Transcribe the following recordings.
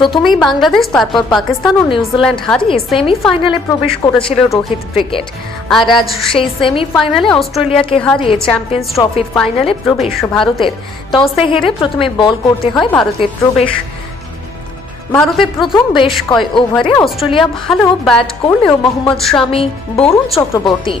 প্রথমেই বাংলাদেশ, তারপর পাকিস্তান ও নিউজিল্যান্ড হারিয়ে সেমিফাইনালে প্রবেশ করেছিল রোহিত ব্রিগেড আর আজ সেই সেমিফাইনালে অস্ট্রেলিয়াকে হারিয়ে চ্যাম্পিয়ন্স ট্রফির ফাইনালে প্রবেশ ভারতের। টসে হেরে প্রথমে বল করতে হয় ভারতের প্রবেশ। ভারতের প্রথম বেশ কয় ওভারে অস্ট্রেলিয়া ভালো ব্যাট করলেও মোহাম্মদ শামি, বরুণ চক্রবর্তী,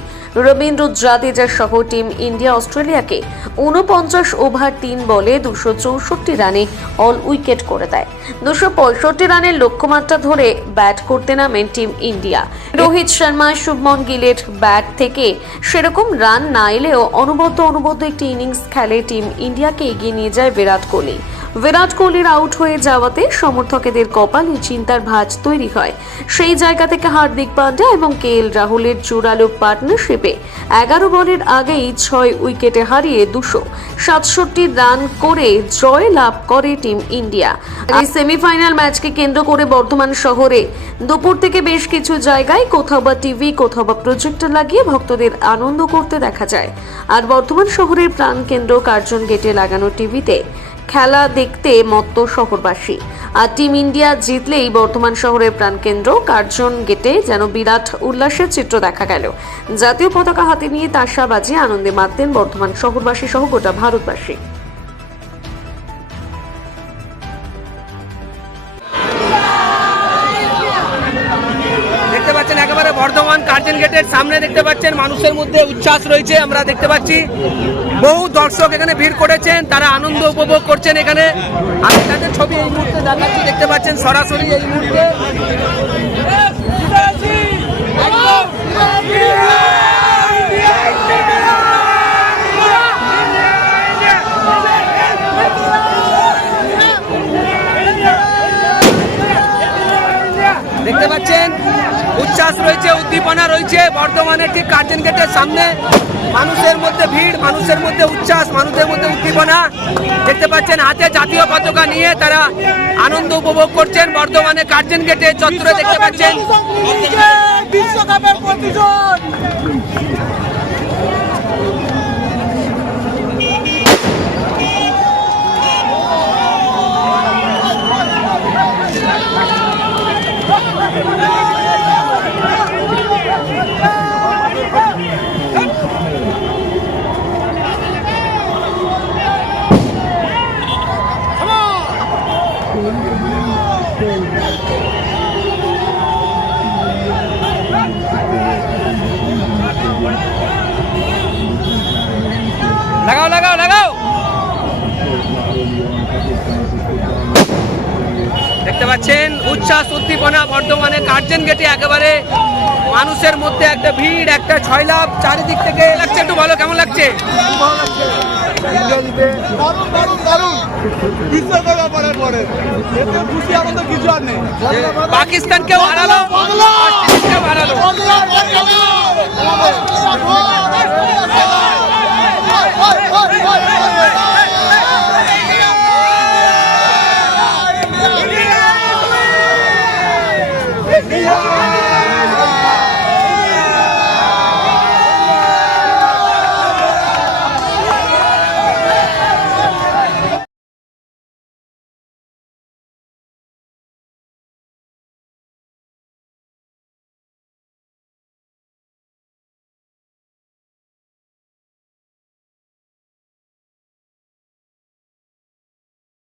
রবীন্দ্র জাদেজা সহ টিম ইন্ডিয়া অস্ট্রেলিয়াকে উনপঞ্চাশ ওভার তিন বলে দুশো চৌষট্টি রানে অল উইকেট করে দেয়। দুশো পঁয়ষট্টি রানের লক্ষ্যমাত্রা ধরে ব্যাট করতে নামেন টিম ইন্ডিয়া। রোহিত শর্মা, শুভমন গিলের ব্যাট থেকে সেরকম রান না এলেও অনবদ্য অনবদ্য একটি ইনিংস খেলে টিম ইন্ডিয়াকে এগিয়ে নিয়ে যায় বিরাট কোহলি। বিরাট কোহলির আউট হয়ে যাওয়াতে সমর্থকেদের কপালে চিন্তার ভাঁজ তৈরি হয়। সেই জায়গা থেকে হার্দিক পান্ডা এবং কে এল রাহুলের জোরালো পার্টনারশিপে এগারো বলের আগেই ছয় উইকেটে হারিয়ে দুশো সাতষট্টি রান করে জয় লাভ করে টিম ইন্ডিয়া। এই সেমিফাইনাল ম্যাচকে কেন্দ্র করে বর্ধমান শহরে দুপুর থেকে বেশ কিছু জায়গায় কোথাও বা টিভি, কোথাও বা প্রজেক্টর লাগিয়ে ভক্তদের আনন্দ করতে দেখা যায়। আর বর্ধমান শহরের প্রাণকেন্দ্র কার্জন গেটে লাগানো টিভিতে খেলা দেখতে মত্ত শহরবাসী। আর টিম ইন্ডিয়া জিতলেই বর্ধমান শহরের প্রাণকেন্দ্র কার্জন গেটে যেন বিরাট উল্লাসের চিত্র দেখা গেল। জাতীয় পতাকা হাতে নিয়ে তাসা বাজিয়ে আনন্দে মাততেন বর্ধমান শহরবাসী সহ গোটা ভারতবাসী। পাচ্ছেন একেবারে বর্ধমান কার্জন গেটের সামনে দেখতে পাচ্ছেন, মানুষের মধ্যে উচ্ছ্বাস রয়েছে, আমরা দেখতে পাচ্ছি। বহু দর্শক এখানে ভিড় করেছেন, তারা আনন্দ উপভোগ করছেন এখানে। আমি তাদের ছবি এই মুহূর্তে দেখাচ্ছি, দেখতে পাচ্ছেন সরাসরি এই মুহূর্তে। দেখতে পাচ্ছেন উচ্ছ্বাস রয়েছে, উদ্দীপনা রয়েছে। বর্ধমানের ঠিক কার্জন গেটের সামনে মানুষের মধ্যে ভিড়, মানুষের মধ্যে উচ্ছ্বাস, মানুষের মধ্যে উদ্দীপনা। দেখতে পাচ্ছেন, হাতে জাতীয় পতাকা নিয়ে তারা আনন্দ উপভোগ করছেন। বর্ধমানে কার্জন গেটে চত্বরে দেখতে পাচ্ছেন। বিশ্বকাপের लगाओ लगाओ लगाओ পাচ্ছেন। উচ্ছ্বাস উদ্দীপনা বর্ধমানে কার্জন গেটে একেবারে মানুষের মধ্যে একটা ভিড় একটা ছয়লাভ চারিদিক থেকে। লাগছে একটু ভালো কেমন লাগছে? দারুণ দারুণ দারুণ।